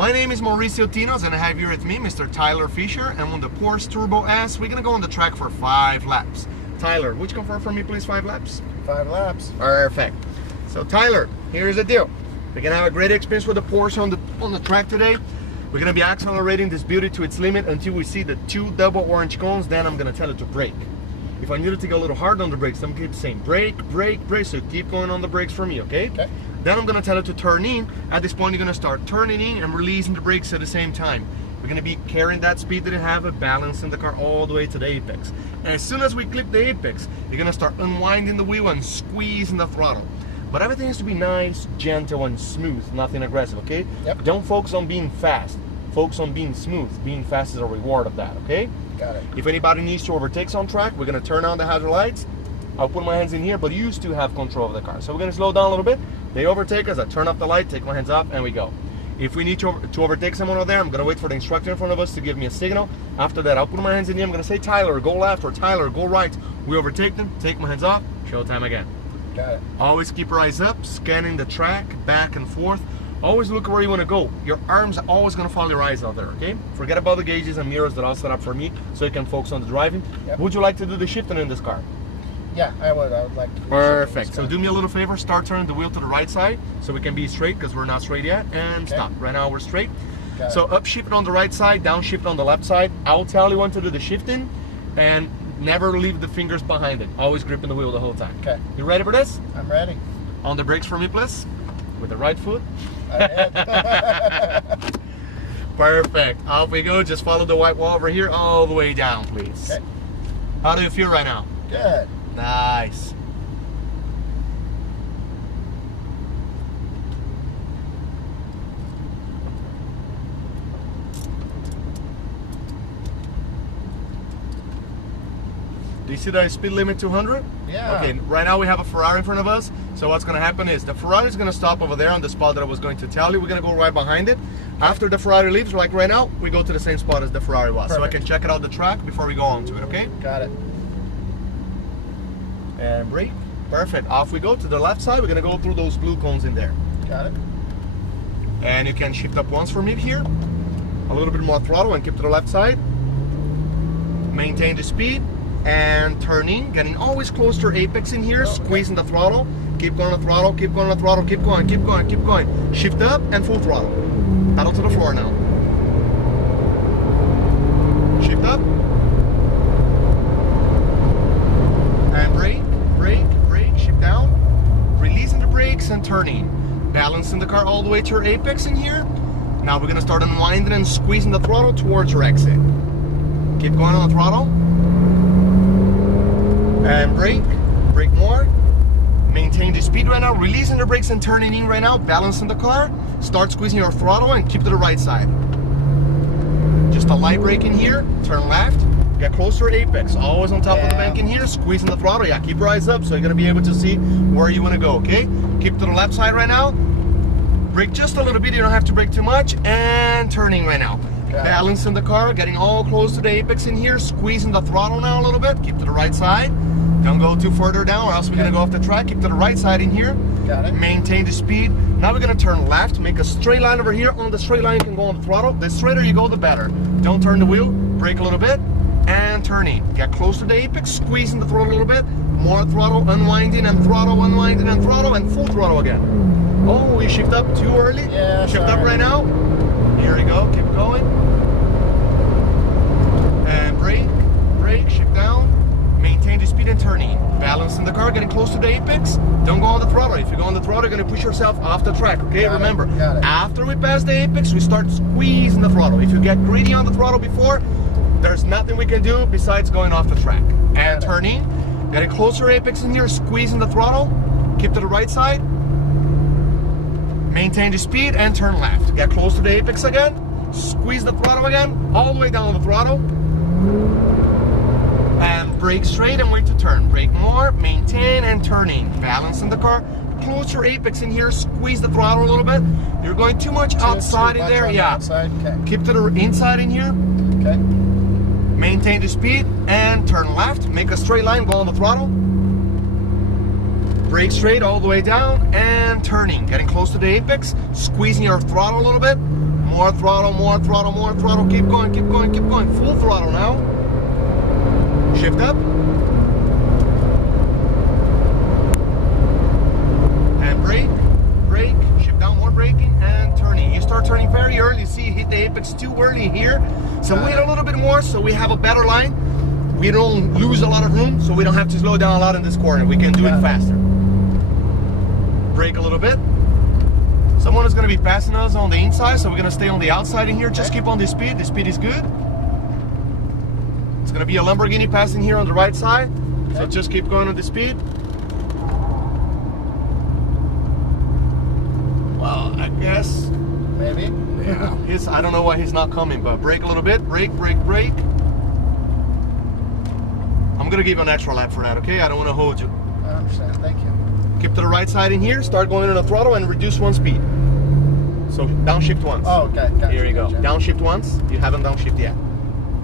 My name is Mauricio Tinos and I have here with me Mr. Tyler Fisher, and on the Porsche Turbo S, we're gonna go on the track for 5 laps. Tyler, would you confirm for me please 5 laps? 5 laps. Perfect. So Tyler, here's the deal. We're gonna have a great experience with the Porsche on the track today. We're gonna be accelerating this beauty to its limit until we see the 2 double orange cones, then I'm gonna tell it to brake. If I needed to go a little hard on the brakes, I'm keep saying brake, brake, brake, so keep going on the brakes for me, okay? Okay. Then I'm gonna tell it to turn in. At this point, you're gonna start turning in and releasing the brakes at the same time. We're gonna be carrying that speed that you have, balancing the car all the way to the apex. And as soon as we clip the apex, you're gonna start unwinding the wheel and squeezing the throttle. But everything has to be nice, gentle, and smooth, nothing aggressive, okay? Yep. Don't focus on being fast. Focus on being smooth. Being fast is a reward of that, okay? Got it. If anybody needs to overtake on track, we're gonna turn on the hazard lights. I'll put my hands in here, but you still have control of the car. So we're gonna slow down a little bit. They overtake us, I turn off the light, take my hands up, and we go. If we need to overtake someone over there, I'm gonna wait for the instructor in front of us to give me a signal. After that, I'll put my hands in here, I'm gonna say, Tyler, go left, or Tyler, go right. We overtake them, take my hands off, showtime again. Got it. Always keep your eyes up, scanning the track, back and forth. Always look where you wanna go. Your arms are always gonna follow your eyes out there, okay? Forget about the gauges and mirrors that I'll set up for me, so you can focus on the driving. Yep. Would you like to do the shifting in this car? Yeah, I would like to. Perfect. So do me a little favor, start turning the wheel to the right side so we can be straight, because we're not straight yet, and Okay. stop. Right now we're straight. Got So it. up shift on the right side, down shift on the left side. I'll tell you when to do the shifting, and never leave the fingers behind it. Always gripping the wheel the whole time. Okay. You ready for this? I'm ready. On the brakes for me, please. With the right foot. I did. Perfect. Off we go. Just follow the white wall over here all the way down, please. Okay. How do you feel right now? Good. Nice. Do you see the speed limit 200? Yeah. Okay, right now we have a Ferrari in front of us. So what's gonna happen is the Ferrari is gonna stop over there on the spot that I was going to tell you. We're gonna go right behind it. After the Ferrari leaves, like right now, we go to the same spot as the Ferrari was. So I Perfect. can check it out the track before we go on to it, okay? Got it. And brake. Perfect. Off we go to the left side. We're gonna go through those blue cones in there. Got it. And you can shift up once for me here. A little bit more throttle and keep to the left side. Maintain the speed and turning, getting always close to your apex in here, Okay. squeezing the throttle. Keep going on the throttle, keep going on the throttle, keep going, keep going, keep going. Shift up and full throttle. Pedal to the floor now. Shift up. And brake, brake, brake, shift down. Releasing the brakes and turning. Balancing the car all the way to your apex in here. Now we're gonna start unwinding and squeezing the throttle towards your exit. Keep going on the throttle. And brake, brake more. Maintain the speed right now, releasing the brakes and turning in right now, balancing the car. Start squeezing your throttle and keep to the right side. Just a light brake in here, turn left, get closer to apex, always on top of the bank in here, squeezing the throttle. Yeah, keep your eyes up so you're gonna be able to see where you wanna go, okay? Keep to the left side right now. Brake just a little bit, you don't have to brake too much, and turning right now. Balancing the car, getting all close to the apex in here, squeezing the throttle now a little bit, keep to the right side. Don't go too further down or else we're gonna go off the track. Keep to the right side in here. Got it. Maintain the speed. Now we're gonna turn left, make a straight line over here. On the straight line you can go on the throttle. The straighter you go, the better. Don't turn the wheel, brake a little bit, and turning. Get close to the apex, squeezing the throttle a little bit. More throttle, unwinding and throttle, unwinding and throttle, and full throttle again. Oh, we shift up too early. Yeah, shift sorry. up right now. Here we go, keep going. And brake, brake, shift down. Maintain the speed and turning. Balancing the car, getting close to the apex. Don't go on the throttle. If you go on the throttle, you're gonna push yourself off the track, okay? Got it, Remember, got it. after we pass the apex, we start squeezing the throttle. If you get greedy on the throttle before, there's nothing we can do besides going off the track. And Got it. turning, getting closer to apex in here, squeezing the throttle. Keep to the right side. Maintain the speed and turn left. Get close to the apex again. Squeeze the throttle again, all the way down the throttle. And brake straight and wait to turn. Brake more, maintain and turning. Balancing the car. Close your apex in here, squeeze the throttle a little bit. You're going too much outside in there. Yeah. Outside. Okay. Keep to the inside in here. Okay. Maintain the speed and turn left. Make a straight line, go on the throttle. Brake straight all the way down and turning. Getting close to the apex. Squeezing your throttle a little bit. More throttle, more throttle, more throttle. Keep going, keep going, keep going. Full throttle now. Shift up. And brake, brake. Shift down, more braking and turning. You start turning very early. See, you hit the apex too early here. So wait a little bit more so we have a better line. We don't lose a lot of room, so we don't have to slow down a lot in this corner. We can do it faster. Brake a little bit. Someone is going to be passing us on the inside, so we're going to stay on the outside in here. Just keep on the speed. The speed is good. It's going to be a Lamborghini passing here on the right side. So just keep going on the speed. Well, I guess. Maybe. Yeah. I don't know why he's not coming, but brake a little bit. Brake, brake, brake. I'm going to give you an extra lap for that, okay? I don't want to hold you. I understand. Thank you. Keep to the right side in here. Start going in the throttle and reduce one speed. So downshift once. Oh, okay. Gotcha, Here you go. gotcha. Downshift once. You haven't downshift yet.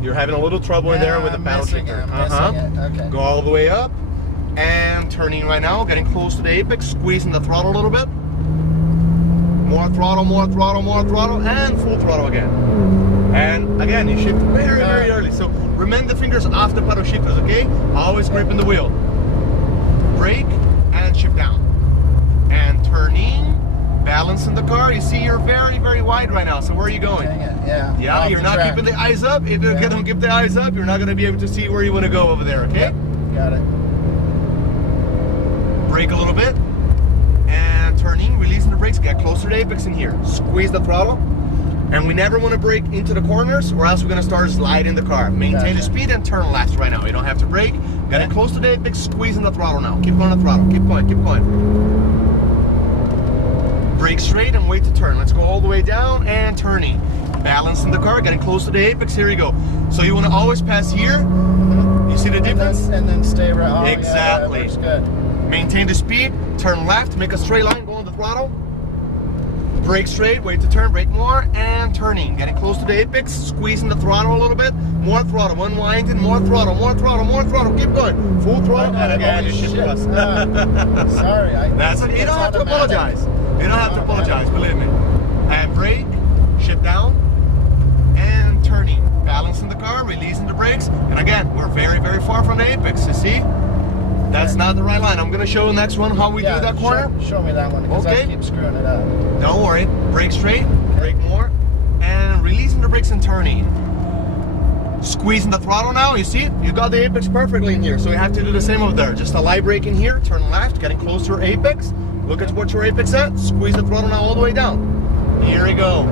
You're having a little trouble in there with the paddle shifter. Okay. Go all the way up and turning right now. Getting close to the apex. Squeezing the throttle a little bit. More throttle, more throttle, more throttle, and full throttle again. And again, you shift very, very early. So remain the fingers off the paddle shifters, okay? Always gripping the wheel. Brake and shift down. And turning, balancing the car. You see, you're very, very wide right now. So where are you going? Dang it, yeah. Yeah, Off you're the not track. keeping the eyes up. If you don't keep the eyes up, you're not going to be able to see where you want to go over there, okay? Yep. Got it. Brake a little bit. And turning, releasing the brakes. Get closer to the apex in here. Squeeze the throttle. And we never want to brake into the corners or else we're going to start sliding the car. Maintain the speed and turn left right now. You don't have to brake. Getting close to the apex, squeezing the throttle now. Keep going on the throttle. Keep going, keep going. Brake straight and wait to turn. Let's go all the way down and turning. Balancing the car, getting close to the apex. Here you go. So you want to always pass here. You see the difference? And then stay right. Oh, Exactly. Yeah, that works good. Maintain the speed. Turn left. Make a straight line. Go on the throttle. Brake straight, wait to turn, brake more, and turning. Getting close to the apex, squeezing the throttle a little bit. More throttle, unwinding, more throttle, more throttle, more throttle. Keep going. Full throttle, and again, you shift us. Sorry. That's okay. You don't have to apologize. You don't have to apologize, believe me. And brake, shift down, and turning. Balancing the car, releasing the brakes. And again, we're very, very far from the apex, you see? That's not the right line. I'm going to show the next one how we do that corner. Show me that one because I keep screwing it up. Don't worry. Brake straight, brake more, and releasing the brakes and turning. Squeezing the throttle now, you see it? You got the apex perfectly in here, so you have to do the same over there. Just a light brake in here, turn left, getting close to your apex. Look at what your apex at. Squeeze the throttle now all the way down. Here we go.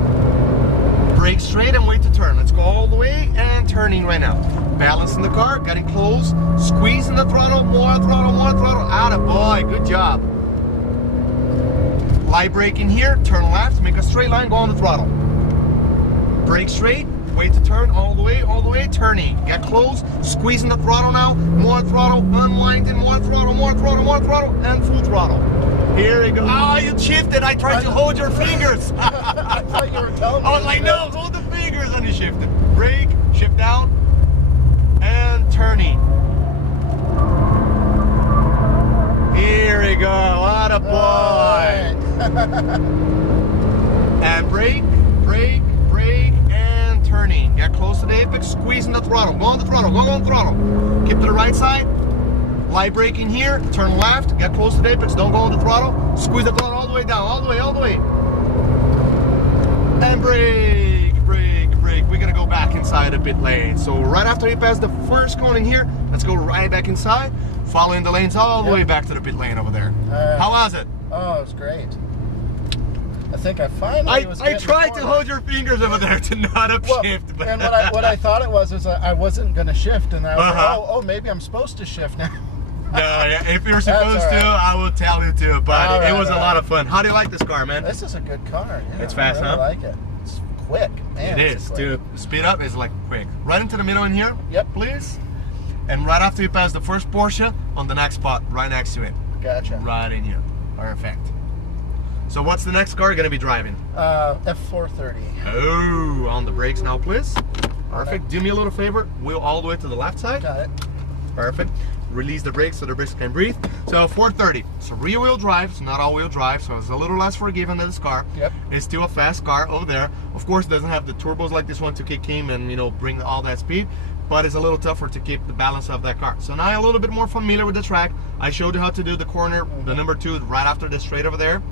Brake straight and wait to turn. Let's go all the way and turning right now. Balancing the car, getting close, squeezing the throttle, more throttle, more throttle. Attaboy, good job. Light brake in here, turn left, make a straight line, go on the throttle. Brake straight, wait to turn all the way, turning. Get close, squeezing the throttle now, more throttle, unwinding, more throttle, more throttle, more throttle, and full throttle. Here you go. Oh, you shifted. I tried to hold your fingers. I thought you were telling me. I was like, no, hold the fingers, and you shifted. Brake, shift down, and turning. Here we go. What a boy. And brake, brake, brake, and turning. Get close to the apex, squeezing the throttle. Go on the throttle, go on the throttle. Keep to the right side. Light brake in here, turn left, get close to the apex, don't go on the throttle. Squeeze the throttle all the way down, all the way, all the way. And brake, brake, brake. We're gonna go back inside the pit lane. So right after you pass the first cone in here, let's go right back inside, following the lanes all the way back to the pit lane over there. How was it? Oh, it was great. I think I finally was I tried to hold your fingers over there to not upshift. Well, and what I thought it was I wasn't going to shift, and I was like, oh, maybe I'm supposed to shift now. No, yeah, if you're supposed to, I will tell you to, but it was a lot of fun. How do you like this car, man? This is a good car. Yeah, it's fast, I really huh? like it. It's quick, man. It is, dude. Speed up is like quick. Right into the middle in here, please. And right after you pass the first Porsche, on the next spot, right next to it. Gotcha. Right in here. Perfect. So what's the next car you're going to be driving? F430. Oh, on the brakes now, please. Perfect. Do me a little favor. Wheel all the way to the left side. Got it. Perfect. release the brakes so the brakes can breathe. So 430. It's a rear-wheel drive. It's not all-wheel drive, so it's a little less forgiving than this car. Yep. It's still a fast car over there. Of course, it doesn't have the turbos like this one to kick in and, you know, bring all that speed, but it's a little tougher to keep the balance of that car. So now I'm a little bit more familiar with the track. I showed you how to do the corner, the number 2 right after the straight over there.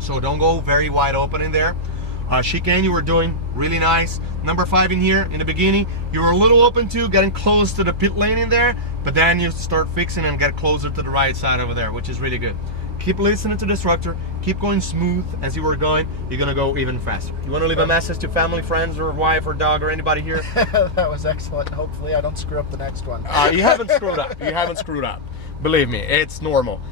So don't go very wide open in there. Chicane you were doing really nice. Number 5 in here in the beginning, you were a little open to getting close to the pit lane in there, but then you start fixing and get closer to the right side over there, which is really good. Keep listening to the instructor, keep going smooth as you were going, you're gonna go even faster. You wanna leave a message to family, friends, or wife, or dog, or anybody here? That was excellent. Hopefully I don't screw up the next one. You haven't screwed up. You haven't screwed up. Believe me, it's normal.